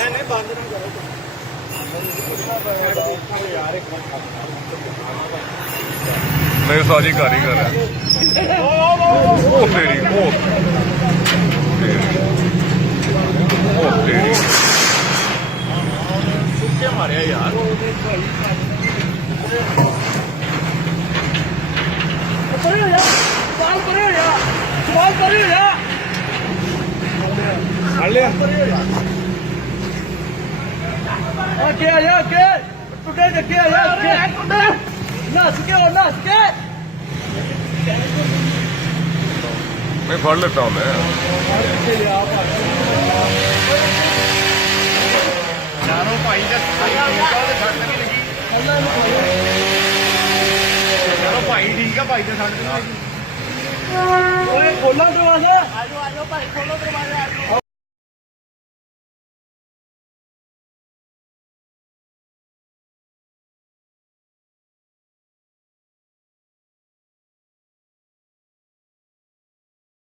नहीं बंद ना करो यार एक मिनट नहीं सारी कारीगर है ओ तेरी ओ तेरी सुक्के मारे यार करे यार सवाल करे यार सवाल करे यार हाले ओके यार ओके टुटे देखे यार ओके टुटे ना सके और ना सके मैं फड़ लेता हूँ मैं चारों भाई का चलो भाई ठीक है भाई तो छड़ देना खोलो दरवाजा आजो आजो भाई खोलो दरवाजा